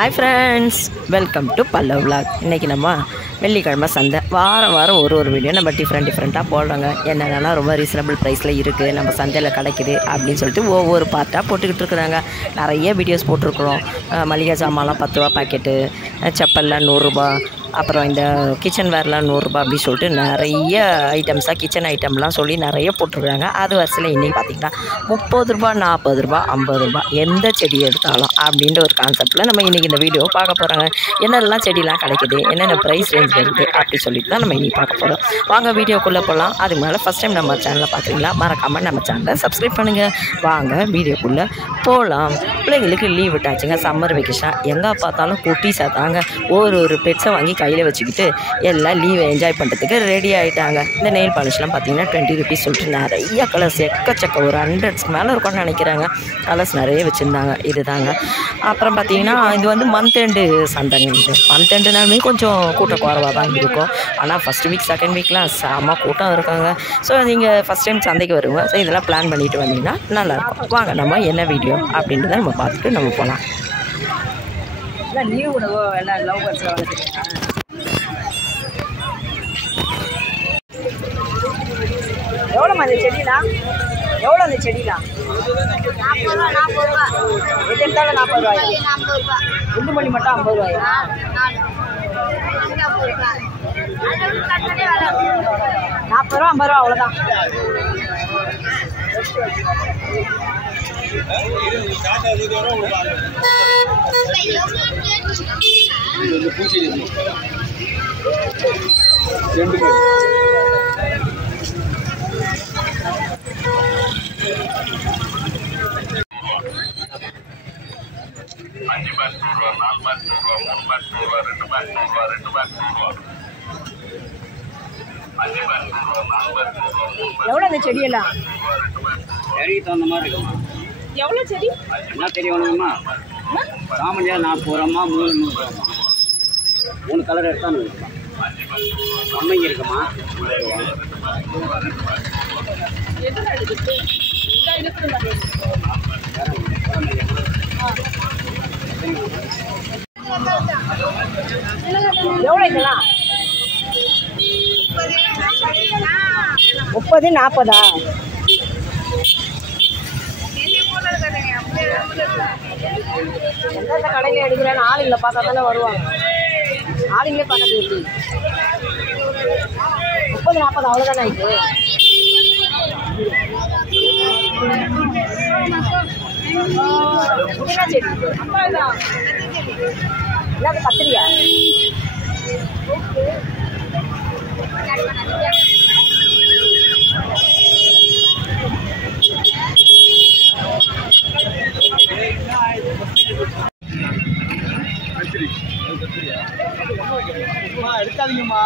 Hi friends, welcome to Pallav vlog. இன்றைக்கி நம்ம வெள்ளிக்கிழமை சந்தை வாரம் ஒரு வீடியோ நம்ம டிஃப்ரெண்ட்டாக போடுறோங்க. என்னென்னா ரொம்ப ரீசனபிள் ப்ரைஸில் இருக்குது, நம்ம சந்தையில் கிடைக்குது அப்படின்னு சொல்லிட்டு ஒவ்வொரு பார்ட்டாக போட்டுக்கிட்டு இருக்கிறாங்க. நிறைய வீடியோஸ் போட்டிருக்குறோம். மளிகை சாமான்லாம் 10 ரூபா பாக்கெட்டு, செப்பல்லாம் 100 ரூபா, அப்புறம் இந்த கிச்சன் வேர்லாம் 100 ரூபா அப்படி சொல்லிட்டு நிறைய ஐட்டம்ஸாக கிச்சன் ஐட்டம்லாம் சொல்லி நிறைய போட்டிருக்குறாங்க. அது வரிசையில் இன்றைக்கி பார்த்திங்கன்னா 30 ரூபா, 40 ரூபா, 50 ரூபா எந்த செடி எடுத்தாலும் அப்படின்ற ஒரு கான்செப்டில் நம்ம இன்றைக்கி இந்த வீடியோ பார்க்க போகிறாங்க. என்னெல்லாம் செடிலாம் கிடைக்குது, என்னென்ன ப்ரைஸ் ரேஞ்ச் இருக்குது அப்படி சொல்லிட்டு தான் நம்ம இன்றைக்கி பார்க்க போகிறோம். வாங்க வீடியோக்குள்ளே போகலாம். அதுக்கு மேலே ஃபஸ்ட் டைம் நம்ம சேனலை பார்க்குறீங்களா, மறக்காமல் நம்ம சேனலை சப்ஸ்கிரைப் பண்ணுங்கள். வாங்க வீடியோக்குள்ளே போகலாம். பிள்ளைங்களுக்கு லீவ் விட்டாச்சுங்க, சம்மர் வெக்கேஷன். எங்கே பார்த்தாலும் குட்டீஸாக தாங்க ஒரு பெட்ஸை வாங்கி கையில் வச்சுக்கிட்டு எல்லாம் லீவை என்ஜாய் பண்ணுறதுக்கு ரெடி ஆகிட்டாங்க. இந்த நெயில் பாலிஷ்லாம் பார்த்திங்கன்னா 20 ருபீஸ் சொல்லிட்டு நிறைய கலர்ஸ் எக்கச்சக்க ஒரு 100க்கு மேலே இருக்கும்னு நினைக்கிறாங்க. கலர்ஸ் நிறைய வச்சுருந்தாங்க. இது தாங்க. அப்புறம் பார்த்திங்கன்னா இது வந்து மந்த் எண்டு சந்தைங்க. இது மந்த் எண்டுனாலுமே கொஞ்சம் கூட்டம் குறைவாக தான் இருக்கும். ஆனால் ஃபஸ்ட் வீக் செகண்ட் வீக்லாம் செம கூட்டம் இருக்காங்க. ஸோ நீங்கள் ஃபஸ்ட் டைம் சந்தைக்கு வருவோம். ஸோ இதெல்லாம் பிளான் பண்ணிவிட்டு வந்தீங்கன்னா நல்லாயிருக்கும். வாங்க நம்ம என்ன வீடியோ அப்படின்றத நம்ம பார்த்துட்டு நம்ம போகலாம். லீவ் விடவோ எல்லாம் லவ் பர்ஸில் வளர்த்துருக்கேன். எவ்வளோம்மா அந்த செடிலாம்? எவ்வளோ அந்த செடிலாம்? 40 ரூபா. எது எடுத்தாலும் 40 ரூபாயா? குண்டு மணி மட்டும் 50 ரூபாயா? 40 ரூபா 50 ரூபா அவ்வளோதான். எவ்வளோ அந்த செடியெல்லாம்? செடிக்கு தகுந்த மாதிரி இருக்குமா? எவ்வளோ செடி என்ன செடி வேணுங்கம்மா? சாமந்தியா 40 ரூபாம்மா, 3 ரூபாம்மா. 3 கலர் எடுத்தால் கம்மிங்க இருக்குமா? எவ்வளோ இதெல்லாம்? 30, 40. எந்தெந்த கடையில் எடுக்கிறேன்னு ஆளுங்களை பார்த்தா தானே வருவாங்க. ஆளுங்களே பார்க்கறது எப்படி? 30, 40 அவ்வளோதானே ஆயிடுச்சு. என்ன செடி? என்ன கத்திரியா? எடுக்காதீங்கம்மா.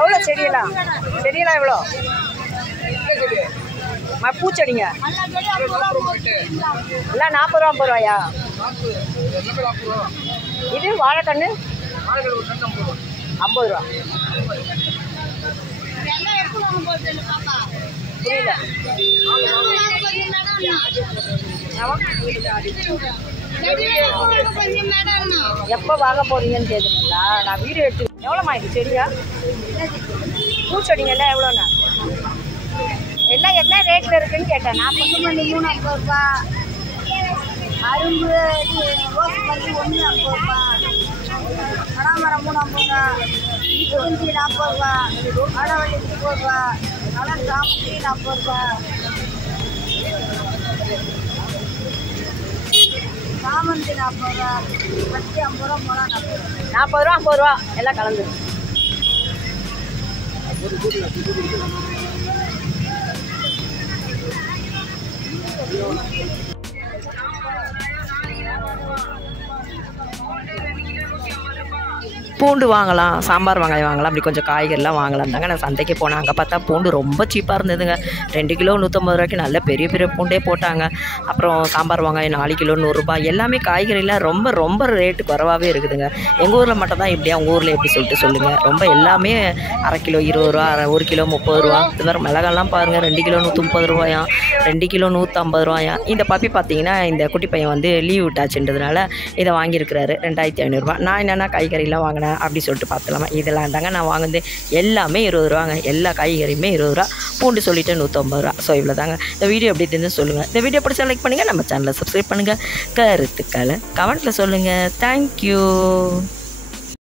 எவ்வளோ செடியெல்லாம்? செடியெல்லாம் எவ்வளோ? பூச்செடிங்க எல்லாம் 40 ரூபா, 50 ரூபாயா? இது வாழைக்கண்ணு 50 ரூபா. புரியல. எப்போ வாங்க போறீங்கன்னு கேட்குறீங்களா? நான் வீடியோ எடுத்து. எவ்வளோம்மா இது செடியா? பூச்செடிங்க எல்லாம் எவ்வளோண்ணா? எல்லாம் என்ன ரேட்டில் இருக்குன்னு கேட்டேன். 40 மணி 350 ரூபா, அரும்பு ரோஸ் மல்லி 1 50 ரூபா, கனகாமரம் 3 50 ரூபா, குறிஞ்சி 40 ரூபா, அடவள்ளி 30 ரூபா, கலர் சாமந்தி 40 ரூபா, சாமந்தி 40 ரூபா, பச்சை 50 ரூபா, மிளகா 40 ரூபா. 40 ரூபா 50 ரூபா எல்லாம் கலந்து. பூண்டு வாங்கலாம், சாம்பார் வெங்காயம் வாங்கலாம், அப்படி கொஞ்சம் காய்கறிலாம் வாங்கலாம் தாங்க நான் சந்தைக்கு போனேன். அங்கே பார்த்தா பூண்டு ரொம்ப சீப்பாக இருந்ததுங்க. 2 கிலோ 150 ரூபாய்க்கு நல்ல பெரிய பெரிய பூண்டே போட்டாங்க. அப்புறம் சாம்பார் வெங்காயம் 4 கிலோ 100 ரூபாய். எல்லாமே காய்கறிலாம் ரொம்ப ரொம்ப ரேட்டு குறைவாகவே இருக்குதுங்க. எங்கள் ஊரில் மட்டும் தான் இப்படியா, உங்கள் ஊரில் எப்படி சொல்லிட்டு சொல்லுங்கள். ரொம்ப எல்லாமே அரை கிலோ 20 ரூபா, 1 கிலோ 30 ரூபா. இது மாதிரி மிளகாலாம் பாருங்கள் 2 கிலோ 130 ரூபாயா, 2 கிலோ 150 ரூபாயா. இந்த பப்பி பார்த்தீங்கன்னா இந்த குட்டி பையன் வந்து லீவ் விட்டாச்சுன்றதுனால இதை வாங்கியிருக்கிறாரு 2500 ரூபா. நான் என்னென்னா காய்கறிலாம் வாங்கினேன் அப்படி சொல்லிட்டு பார்த்துலாமா. இதெல்லாம் தாங்க நான் வாங்குது. எல்லாமே 20 ரூபாங்க. எல்லா காய்கறியுமே 20 ரூபா. பூண்டு சொல்லிட்டு 150 ரூபா. ஸோ இவ்வளோ தாங்க. இந்த வீடியோ எப்படி இருந்துன்னு சொல்லுங்கள். இந்த வீடியோ பிடிச்சா லைக் பண்ணுங்கள், நம்ம சேனலை சப்ஸ்கிரைப் பண்ணுங்கள், கருத்துக்களை கமெண்ட்டில் சொல்லுங்கள். தேங்க்யூ.